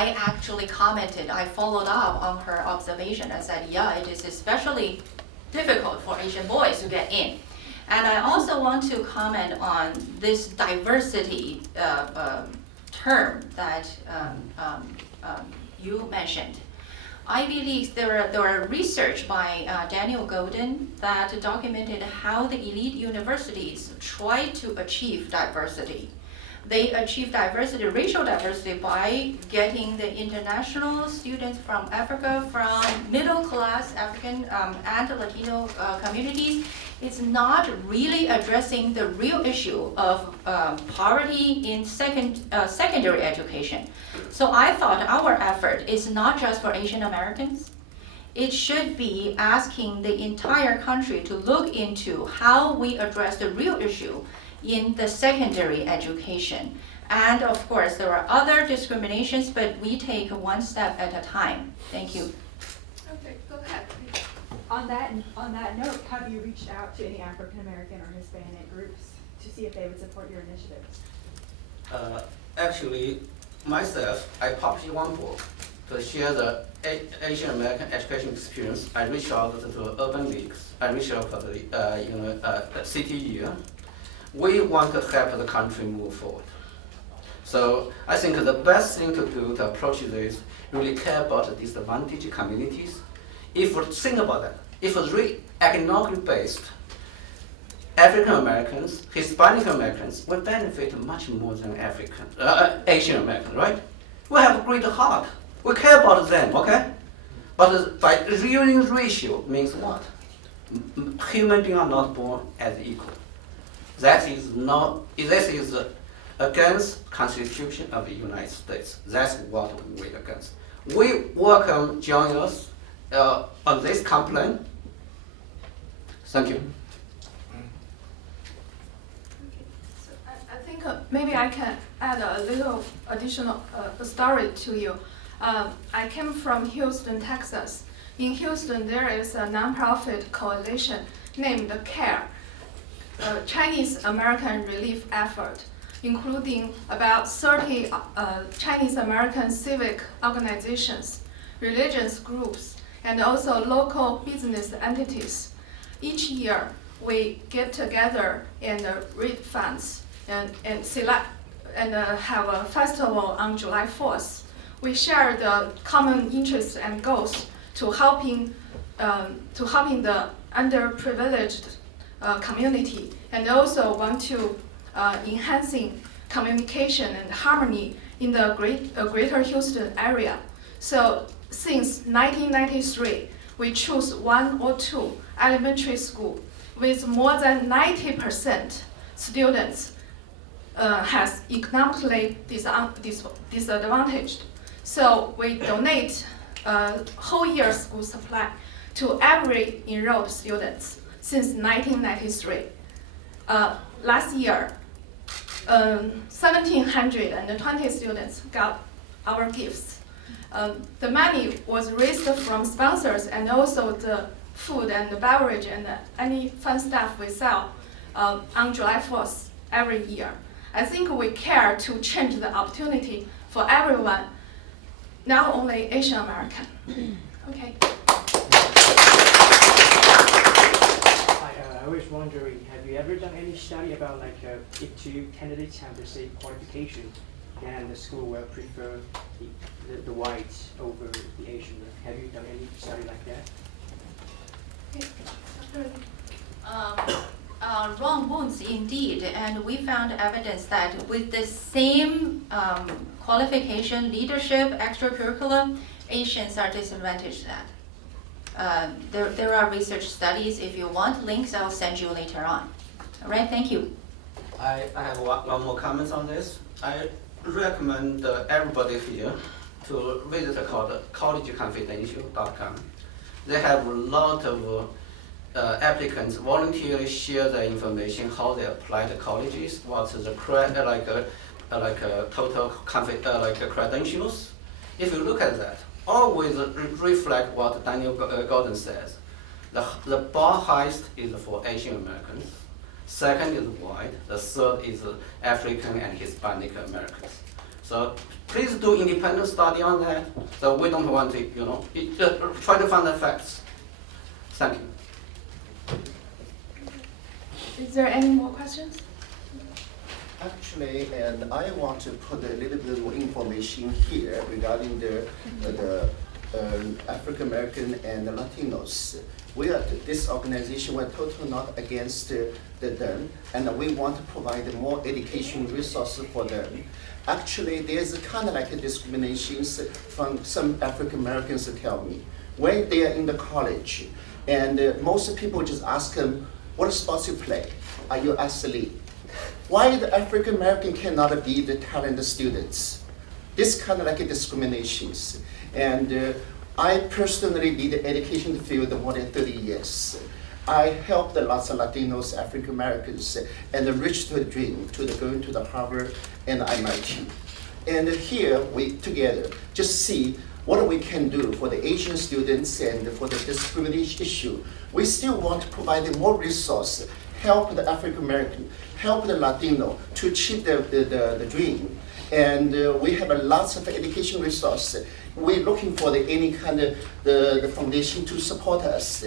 I actually commented, I followed up on her observation. I said, yeah, it is especially difficult for Asian boys to get in. And I also want to comment on this diversity term that you mentioned. I believe there are research by Daniel Golden that documented how the elite universities try to achieve diversity. They achieve diversity, racial diversity, by getting the international students from Africa, from middle class African and Latino communities. It's not really addressing the real issue of poverty in secondary education. So I thought our effort is not just for Asian Americans. It should be asking the entire country to look into how we address the real issue in the secondary education. And of course, there are other discriminations, but we take one step at a time. Thank you. Okay, go ahead, please. On that note, have you reached out to any African American or Hispanic groups to see if they would support your initiatives? Actually, myself, I published one book to share the Asian American education experience. I reached out to the urban leagues. I reached out to the city year. We want to help the country move forward. So I think the best thing to do to approach this, really care about the disadvantaged communities. If we think about that, if it's really economically based, African Americans, Hispanic Americans will benefit much more than Asian Americans, right? We have a great heart. We care about them, okay? But by using ratio means what? Human beings are not born as equal. This is against Constitution of the United States. That's what we are against. We welcome join us on this complaint. Thank you. So I think maybe I can add a little additional story to you. I came from Houston, Texas. In Houston, there is a nonprofit coalition named CARE, Chinese American Relief Effort, including about 30 Chinese American civic organizations, religious groups, and also local business entities. Each year, we get together and raise funds and select and have a festival on July 4th. We share the common interests and goals to helping the underprivileged community, and also want to enhancing communication and harmony in the greater Houston area. So since 1993, we choose 1 or 2 elementary school with more than 90% students has economically disadvantaged. So we donate whole year school supply to every enrolled students since 1993. Last year, 1,720 students got our gifts. The money was raised from sponsors and also the food and the beverage and any fun stuff we sell on July 4th every year. I think we care to change the opportunity for everyone, not only Asian American. Okay. I was wondering, have you ever done any study about if 2 candidates have the same qualification, then the school will prefer the whites over the Asian? Have you done any study like that? Wrong wounds indeed, and we found evidence that with the same qualification, leadership, extracurricular, Asians are disadvantaged at. There are research studies. If you want links, I'll send you later on. All right, thank you. I have one more comment on this. I recommend everybody here to visit collegeconfidential.com. They have a lot of applicants voluntarily share their information, how they apply to colleges, what's the total credentials. If you look at that, always reflect what Daniel Golden says. The bar highest is for Asian Americans, second is white, the third is African and Hispanic Americans. So please do independent study on that. So we don't want to, try to find the facts. Thank you. Is there any more questions? Actually, and I want to put a little bit more information here regarding the African American and the Latinos. This organization, we're totally not against them, and we want to provide more education resources for them. Actually, there's kind of like a discriminations from some African Americans to tell me when they are in the college, and most people just ask them, "What sports you play? Are you athlete?" Why the African American cannot be the talented students? This kind of like a discriminations. And I personally be the education field more than 30 years. I helped lots of Latinos, African Americans, and reached their dream to going to the Harvard and MIT. And here we together just see what we can do for the Asian students and for the discrimination issue. We still want to provide more resources, help the African American, help the Latino to achieve the dream. And we have lots of education resources. We're looking for any kind of the foundation to support us.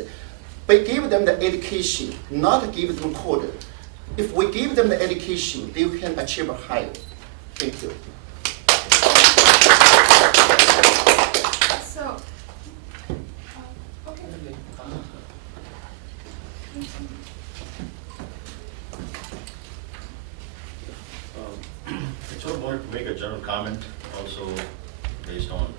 But give them the education, not give them quota. If we give them the education, they can achieve higher. Thank you. So, okay. I sort of wanted to make a general comment also based on